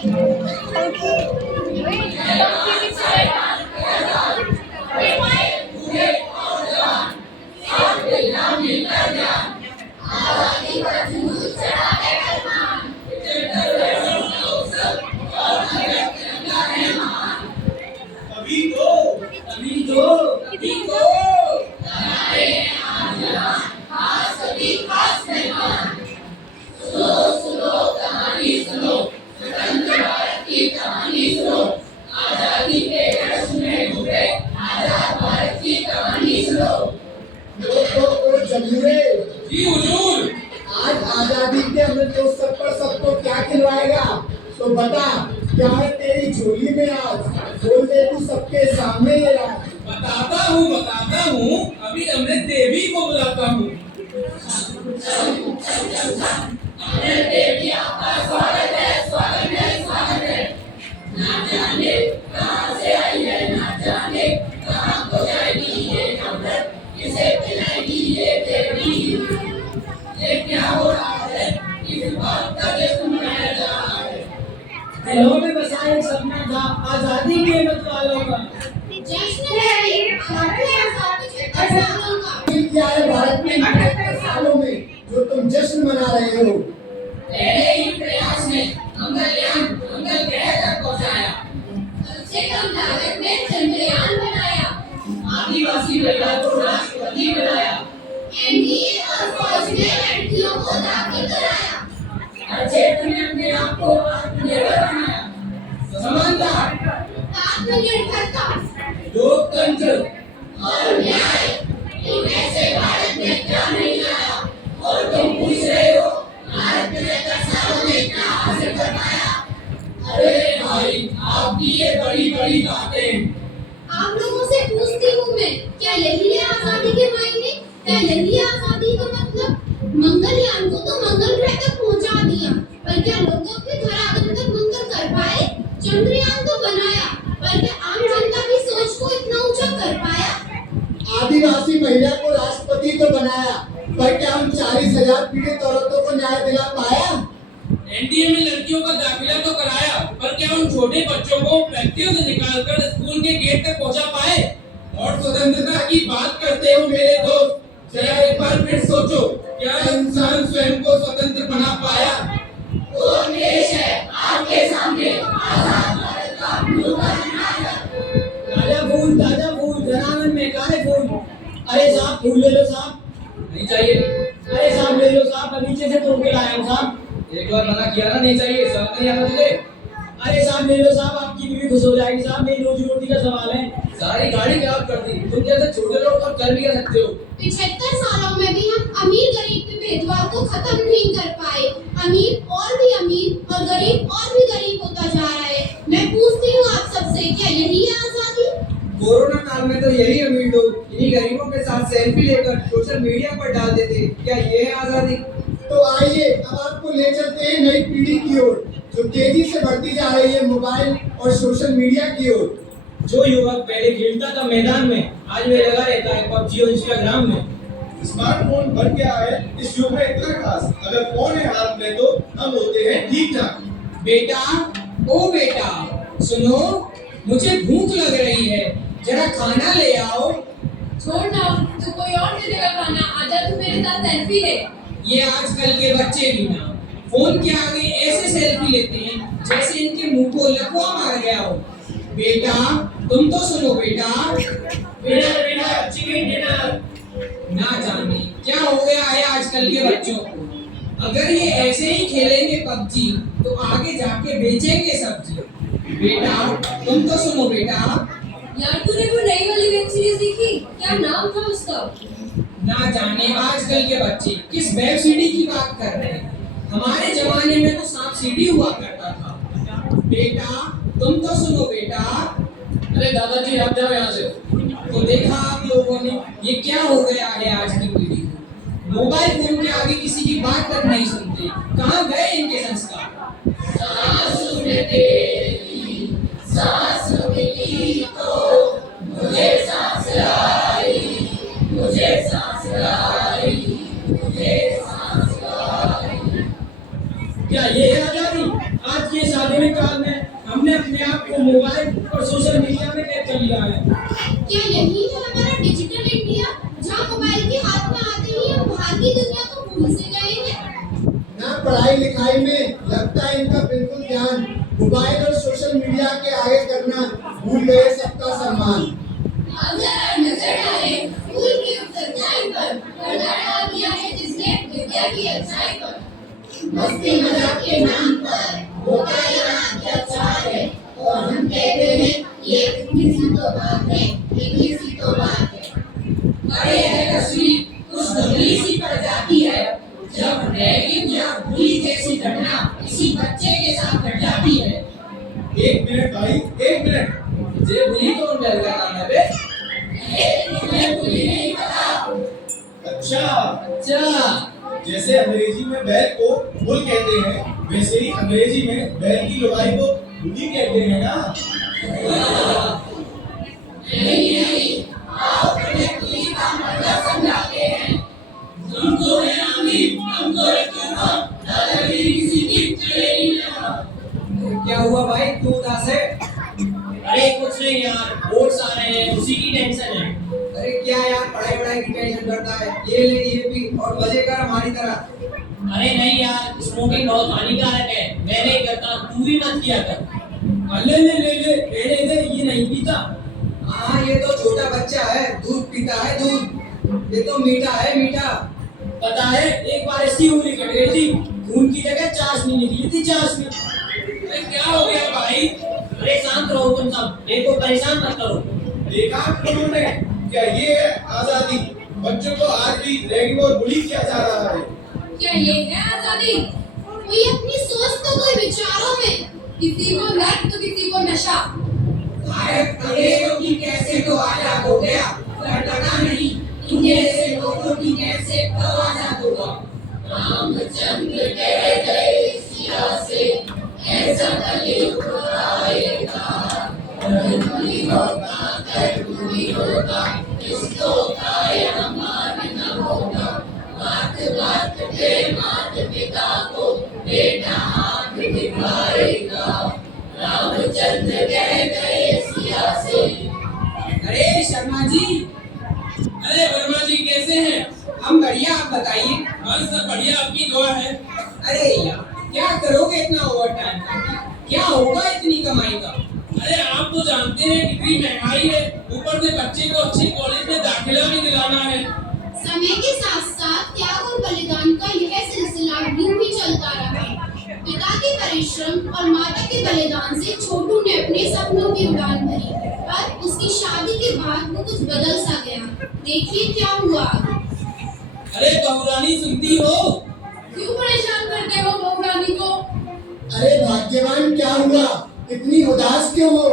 जी हुजूर। आज आजादी के अमृतोत्सव पर सबको क्या खिलवाएगा? तो बता, क्या है तेरी झोली में आज? बोल दे तू सबके सामने ये राज। बताता हूँ, अभी अमृत देवी को बुलाता हूँ। अमृत देवी आपका स्वागत है। ना जाने कहाँ से आई है, ना जाने कहाँ को जाएगी ये अमृत, किसे पिलाएगी ये देवी। ये क्या हो रहा है, इस बात का जश्न मनाया जा रहा है। दिलों में बसा एक सपना था आजादी के मत वालों का। जश्न है ये हमारे आजादी के 70 सालों का। क्या है भारत में 75 सालों में जो तुम जश्न मना रहे हो? तेरे ही प्रयास ने मंगल ग्रह तक पहुंचाया। कम से कम लागत में चंद्रयान बनाया। आदिवासी महिला को राष्ट्रपति बनाया। एनडीए और फौज ने लड़कियों को दाखिल कराया। हर क्षेत्र में अपने आप को आत्मनिर्भर बनाया। समानता, आत्मनिर्भरता, लोकतंत्र और न्याय, इनमें से भारत में क्या नहीं आया? और तुम पूछ रहे हो भारत में 70 सालों में क्या हासिल कर पाया? अरे भाई, आपकी ये बड़ी बड़ी बातें। आप लोगों से पूछती हूँ मैं, क्या यही है आजादी के मायने? क्या यही है आजादी का मतलब? मंगलयान को तो मंगल ग्रह तक पहुंचा दिया, पर क्या लोगों के धरातल तक मंगल कर पाए? चंद्रयान तो बनाया, पर क्या आम जनता की सोच को इतना ऊंचा कर पाया? आदिवासी महिला को राष्ट्रपति तो बनाया, पर क्या हम 40,000 पीड़ित औरतों को न्याय दिला पाया? एनडीए में लड़कियों का दाखिला तो कराया, पर क्या उन छोटे बच्चों को फैक्ट्रियों से निकालकर स्कूल के गेट तक पहुंचा पाए? और स्वतंत्रता की बात करते हो मेरे दोस्त, जरा एक बार फिर सोचो, क्या इंसान स्वयं को स्वतंत्र बना पाया? वो देश है आपके सामने आजाद भारत का ताजा फूल जनावन में काले फूल। अरे साहब फूल ले लो साहब। नहीं चाहिए। अरे साहब ले लो साहब, बगीचे से तोड़ के लाया हूँ साहब। एक बार मना किया ना, नहीं चाहिए, समझ नहीं आता तुझे? अरे साहब ले लो साहब, आपकी बीवी खुश हो जाएगी साहब, मेरी रोजी रोटी का सवाल है। सारी गाड़ी खराब कर दी। तुम जैसे छोटे लोग और कर भी क्या सकते हो? 75 सालों में भी हम अमीर गरीब के भेदभाव को खत्म नहीं कर पाए। अमीर और भी अमीर और गरीब और भी गरीब होता जा रहा है। मैं पूछती हूँ आप सबसे, क्या यही है आजादी? कोरोना काल में तो यही अमीर लोग इन्हीं गरीबों के साथ सेल्फी लेकर सोशल मीडिया पर डाल देते, क्या ये है आजादी? तो आइए अब आपको ले चलते हैं नई पीढ़ी की ओर, जो तेजी से बढ़ती जा रही है मोबाइल और सोशल मीडिया की ओर। जो युवक पहले खेलता था मैदान में, आज वे लगा रहता है पबजी और इंस्टाग्राम में। स्मार्टफोन बन गया है इस युग में इतना खास, अगर फोन है हाथ में तो हम होते हैं ठीक ठाक। बेटा, ओ बेटा, सुनो, मुझे भूख लग रही है, जरा खाना ले आओ। छोड़ ना, तो कोई और दे देगा खाना। आजा तू मेरे साथ सेल्फी ले। ये आजकल के बच्चे भी ना फोन के आगे ऐसे सेल्फी लेते हैं जैसे इनके मुंह को लकवा मार गया हो। बेटा, तुम तो सुनो बेटा। Chicken dinner. ना जाने क्या हो गया है आजकल के बच्चों को। अगर ये ऐसे ही खेलेंगे पबजी तो आगे जाके बेचेंगे सब्जी। बेटा, तुम तो सुनो बेटा। यार तूने वो नई वाली वेब सीरीज देखी? क्या नाम था उसका? ना जाने आजकल के बच्चे किस वेब सीडी की बात कर रहे हैं। हमारे जमाने में तो सांप सीढ़ी हुआ करता था। बेटा, तुम तो सुनो बेटा। अरे दादाजी आप जाओ यहाँ से। तो देखा आप लोगों ने, ये क्या हो गया है आज की पीढ़ी को। मोबाइल फोन के आगे किसी की बात तक नहीं सुनते। कहाँ गए इनके संस्कार? सासु ने तेरी सासु मिली तो मुझे सांस लाई, मुझे सांस लाई, मुझे सांस लाई। क्या ये है आजादी? आज के इस आधुनिक काल में हमने अपने आप को मोबाइल और सोशल मीडिया में कैद कर लिया है। क्या यही है हमारा डिजिटल इंडिया, जहाँ मोबाइल के हाथ में आते ही हम बाहर की दुनिया को भूल से गए हैं? ना पढ़ाई लिखाई में लगता है इनका बिल्कुल ध्यान मोबाइल और सोशल मीडिया के आगे करना भूल गए सबका सम्मान। अगर नजर डाले फूल की सच्चाई पर, पर्दा डाल दिया है जिसने विद्या की अच्छाई पर। मस्ती मजाक के नाम पर होता यहाँ अत्याचार है, और हम कहते हैं ये इतनी सी तो बात है, इतनी सी तो बात है। अरे है तस्वीर कुछ धुंधली सी पड़ जाती है, जब रैगिंग या बुली जैसी घटना किसी बच्चे के साथ घट जाती है। एक मिनट भाई, एक मिनट। जे बुली कौन बैल का नाम है बे? तुम्हें बुली नहीं पता? अच्छा, जैसे अंग्रेजी में बैल को बुल कहते हैं, वैसे ही अंग्रेजी में बैल की लुगाई को बुली कहते हैं ना। नहीं, आओ तुम्हें बुली का मतलब समझाते हैं। हम तो है आमिर, हम तो है तूफान, दादागिरी किसी की चलेगी ना। क्या हुआ भाई, तू उदास है? अरे कुछ नहीं यार, बोर्ड्स आ रहे हैं, उसी की टेंशन है। अरे क्या यार, पढ़ाई वढ़ाई की टेंशन करता है? ये ले ये पी और मजे कर हमारी तरह। अरे नहीं यार, स्मोकिंग बहुत हानिकारक है, मैं नहीं करता, तू भी मत किया कर। ले ले ले ले, ले ले, ये नहीं पीता। हाँ, ये तो छोटा बच्चा है, दूध पीता है दूध। ये तो मीठा है मीठा। पता है, एक बार ऐसी उंगली कट गई थी, खून की जगह चाशनी निकली थी, चाशनी। अरे क्या हो गया भाई? अरे शांत रहो तुम सब, मेरे को परेशान मत करो। देखा तुमने, क्या ये है आजादी? बच्चों को आज भी रैगिंग और बुली किया जा रहा है। क्या ये है आजादी? कोई अपनी सोच तो कोई विचारों में, किसी को लत तो किसी को नशा। अंग्रेजों की कैसे तो आजाद हो गया, पर पता नहीं इन जैसे लोगों की कैसे कब आजाद होगा। रामचंद्र कह गए सिया से, ऐसा कलयुग आएगा। कर्पूरी होगा, कर्पूरी होगा, इसको काया मान न होगा। बात बात पे मात पिता को बेटा हाथ दिखाएगा। रामचंद्र कह गए सिया से। अरे शर्मा जी, अरे वर्मा जी कैसे हैं? हम बढ़िया, आप बताइए। बस सब बढ़िया, आपकी दुआ है। अरे यार, क्या करोगे इतना ओवर टाइम करके? क्या होगा इतनी कमाई का? अरे आप तो जानते हैं कितनी महंगाई है, ऊपर से बच्चे को अच्छे कॉलेज में दाखिला भी दिलाना है। समय के साथ साथ त्याग और बलिदान का यह सिलसिला यूं ही चलता रहा। पिता के परिश्रम और माता के बलिदान से छोटू ने अपने सपनों की उड़ान भरी, पर उसकी शादी के बाद वो कुछ बदल सा गया। देखिए क्या हुआ आगे। अरे बहुरानी सुनती हो? क्यों परेशान करते हो बहू रानी को? अरे भाग्यवान, क्या हुआ? इतनी उदास क्यों हो?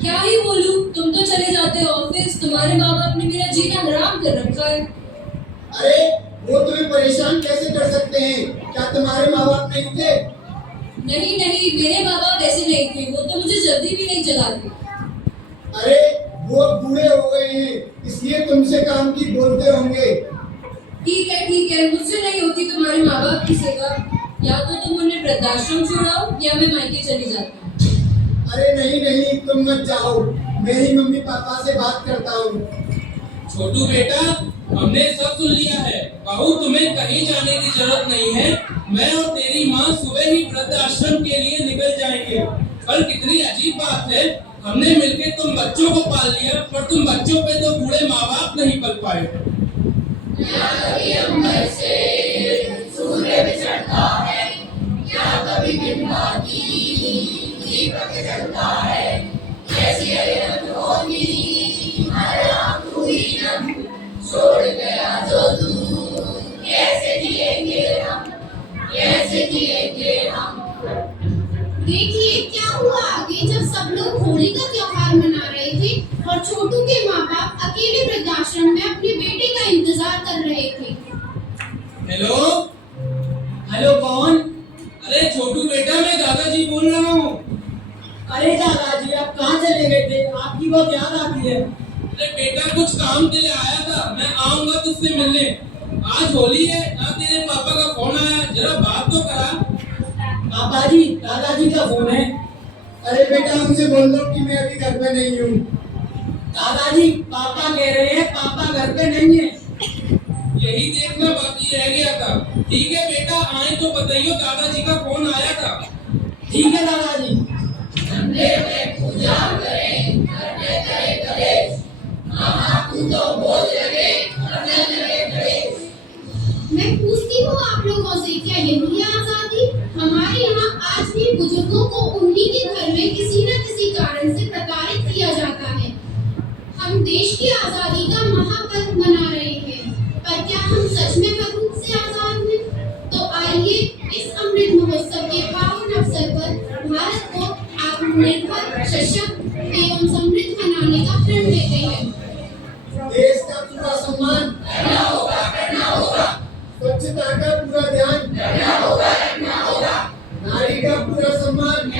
क्या ही बोलूं, तुम तो चले जाते हो ऑफिस, तुम्हारे माँ बाप ने मेरा जीना हराम कर रखा है। अरे वो तुम्हें परेशान कैसे कर सकते हैं? क्या तुम्हारे माँ बाप नहीं थे? नहीं नहीं, मेरे माँ बाप ऐसे नहीं थे, वो तो मुझे जल्दी भी नहीं जगाते। अरे वो बूढ़े हो गए हैं, इसलिए तुमसे काम की बोलते होंगे। ठीक है, मुझसे नहीं होती तुम्हारे माँ बाप की सेवा। या तो तुम उन्हें वृद्धाश्रम छोड़ाओ या मैं मायके चली जाती हूँ। अरे नहीं नहीं, तुम मत जाओ, मैं ही मम्मी पापा से बात करता हूँ। छोटू बेटा, हमने सब सुन लिया है, बहू तुम्हें कहीं जाने की जरूरत नहीं है। मैं और तेरी माँ सुबह ही वृद्धाश्रम के लिए निकल जाएंगे। पर कितनी अजीब बात है, हमने मिलकर तुम बच्चों को पाल लिया, पर तुम बच्चों पे तो बूढ़े माँ बाप नहीं पल पाए। कभी अंबर से सूर्य बिछड़ता है, या कभी दिन बाकी दीपक जलता है। कैसी अरिहंत होगी हर आँख हुई नम, छोड़ गया जो तू, कैसे जिएंगे हम, कैसे जिएंगे हम। देखिए क्या हुआ आगे, जब सब लोग होली का त्योहार मना रहे थे और छोटू के माँ बाप अकेले वृद्धाश्रम में अपने बेटे का इंतजार कर रहे थे। हेलो हेलो, कौन? अरे छोटू बेटा, मैं दादाजी बोल रहा हूँ। अरे दादाजी, आप कहाँ चले गए थे? आपकी बहुत याद आती है। अरे बेटा, कुछ काम के लिए आया था, मैं आऊंगा तुझसे मिलने। आज होली है ना, तेरे पापा का फोन आया, जरा बात तो करा। पापा जी दादाजी का फोन है। अरे बेटा उनसे बोल दो कि मैं अभी घर पे नहीं हूँ। दादाजी पापा कह रहे हैं पापा घर पे नहीं है। यही देखना बाकी रह गया था। ठीक है बेटा, आए तो बताइयो दादाजी का फोन आया था। ठीक है दादाजी। मैं पूछती हूँ आप लोगों से, क्या यही है आजादी? हमारे यहाँ आज भी बुजुर्गों को उन्हीं के घर में किसी न किसी कारण से प्रताड़ित किया जाता है। हम देश की आजादी का महापर्व मना रहे हैं, पर क्या हम सच में हर रूप से आजाद हैं? तो आइए इस अमृत महोत्सव के पावन अवसर पर भारत को आत्मनिर्भर, सशक्त एवं समृद्ध बनाने का प्रण लेते हैं। देश का पूरा सम्मान स्वच्छता का पूरा ध्यान, नारी का पूरा सम्मान,